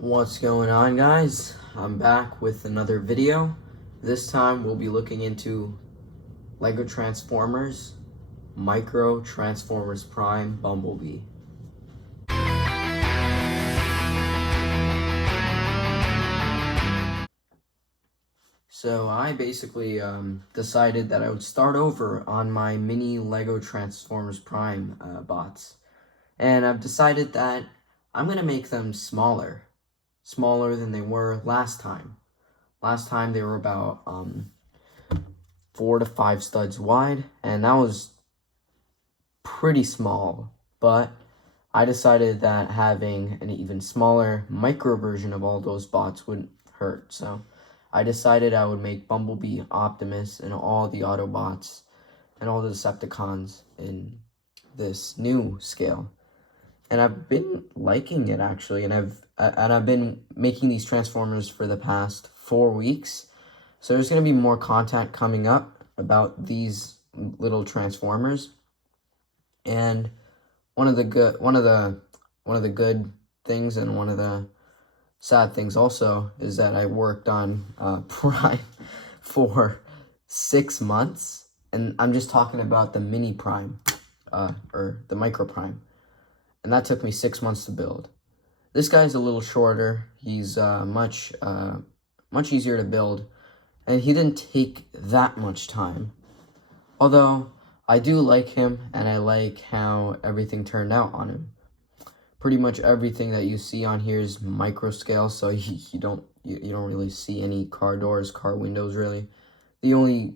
What's going on, guys? I'm back with another video. This time we'll be looking into Lego Transformers Micro Transformers Prime Bumblebee. So I basically decided that I would start over on my mini Lego Transformers Prime bots. And I've decided that I'm going to make them smaller than they were last time. Last time they were about 4 to 5 studs wide, and that was pretty small, but I decided that having an even smaller micro version of all those bots wouldn't hurt. So I decided I would make Bumblebee, Optimus, and all the Autobots and all the Decepticons in this new scale. And I've been liking it, actually, and I've been making these Transformers for the past 4 weeks. So there's going to be more content coming up about these little Transformers. And one of the good things and one of the sad things also is that I worked on Prime for 6 months, and I'm just talking about the mini Prime or the micro Prime. And that took me 6 months to build. This guy's a little shorter. He's much easier to build, and he didn't take that much time. Although I do like him, and I like how everything turned out on him. Pretty much everything that you see on here is micro scale, so you don't really see any car doors, car windows really. The only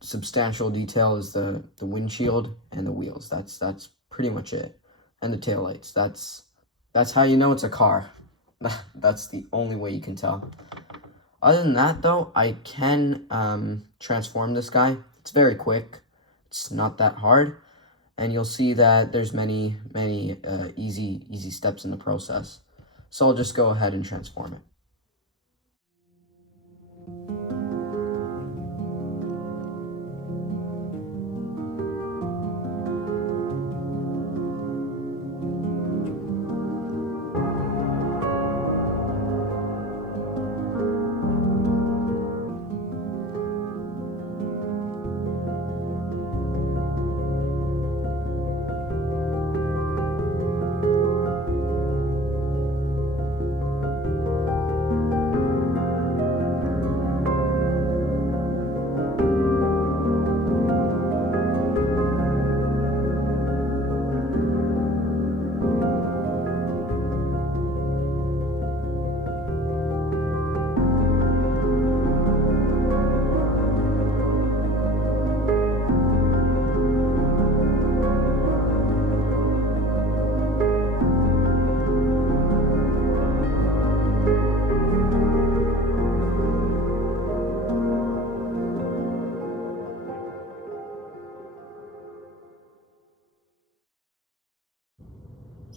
substantial detail is the windshield and the wheels. That's pretty much it. And the taillights. That's how you know it's a car. That's the only way you can tell. Other than that, though, I can transform this guy. It's very quick. It's not that hard, and you'll see that there's many easy steps in the process. So I'll just go ahead and transform it.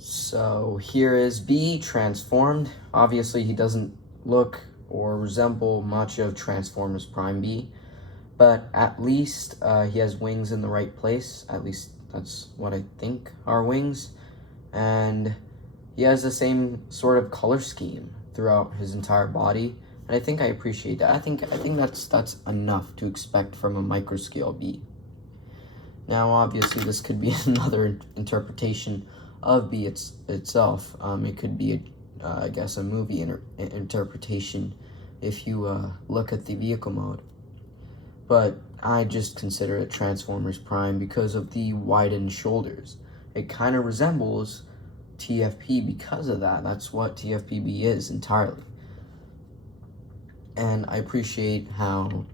So here is B transformed. Obviously he doesn't look or resemble much of Transformers Prime B, but at least he has wings in the right place. At least that's what I think are wings. And he has the same sort of color scheme throughout his entire body. And I think I appreciate that. I think that's enough to expect from a micro scale B. Now obviously this could be another interpretation of B itself. It could be, I guess, a movie interpretation if you look at the vehicle mode. But I just consider it Transformers Prime because of the widened shoulders. It kind of resembles TFP because of that. That's what TFPB is entirely. And I appreciate how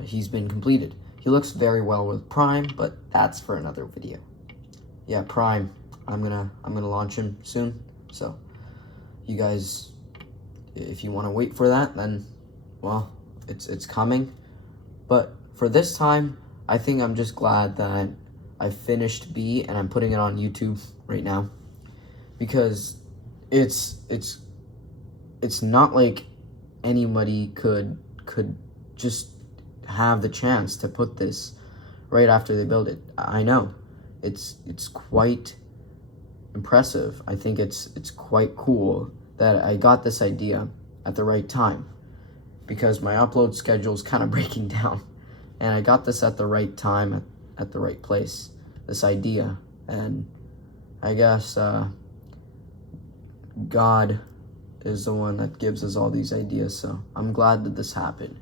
he's been completed. He looks very well with Prime, but that's for another video. Yeah, Prime. I'm gonna launch him soon, so you guys, if you want to wait for that, then well, it's coming. But for this time, I think I'm just glad that I finished B and I'm putting it on YouTube right now, because it's not like anybody could just have the chance to put this right after they build it. I know it's quite impressive. I think it's quite cool that I got this idea at the right time, because my upload schedule is kind of breaking down, and I got this at the right time, at the right place, this idea. And I guess God is the one that gives us all these ideas, so I'm glad that this happened.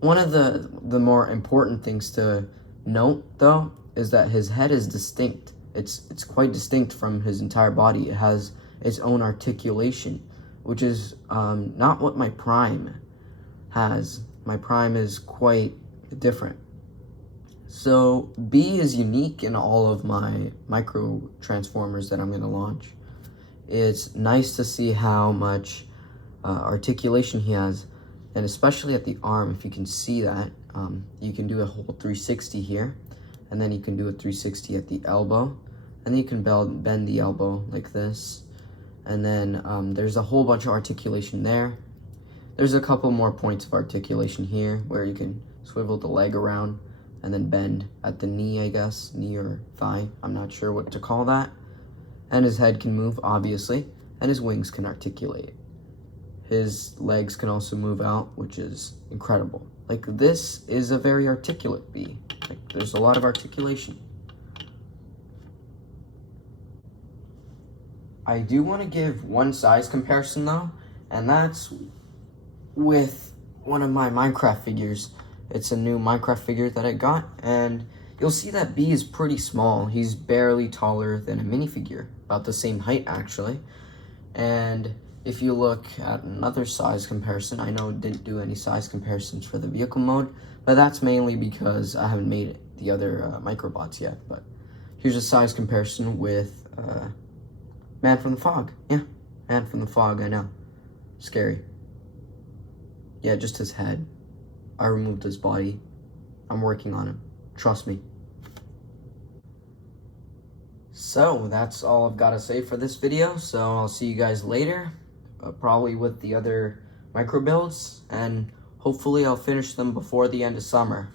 One of the more important things to note, though, is that his head is distinct. It's quite distinct from his entire body. It has its own articulation, which is not what my prime has. My prime is quite different. So B is unique in all of my micro transformers that I'm going to launch. It's nice to see how much articulation he has, and especially at the arm. If you can see that, you can do a whole 360 here, and then you can do a 360 at the elbow, and then you can bend the elbow like this, and then there's a whole bunch of articulation there. There's a couple more points of articulation here where you can swivel the leg around and then bend at the knee, I guess, knee or thigh, I'm not sure what to call that. And his head can move, obviously, and his wings can articulate. His legs can also move out, which is incredible. Like, this is a very articulate bee. Like, there's a lot of articulation. I do want to give one size comparison, though, and that's with one of my Minecraft figures. It's a new Minecraft figure that I got, and you'll see that B is pretty small. He's barely taller than a minifigure, about the same height, actually. And if you look at another size comparison, I know it didn't do any size comparisons for the vehicle mode, but that's mainly because I haven't made the other microbots yet. But here's a size comparison with Man from the Fog. Yeah, Man from the Fog, I know. Scary. Yeah, just his head. I removed his body. I'm working on him. Trust me. So, that's all I've got to say for this video. So, I'll see you guys later. Probably with the other micro builds. And hopefully I'll finish them before the end of summer.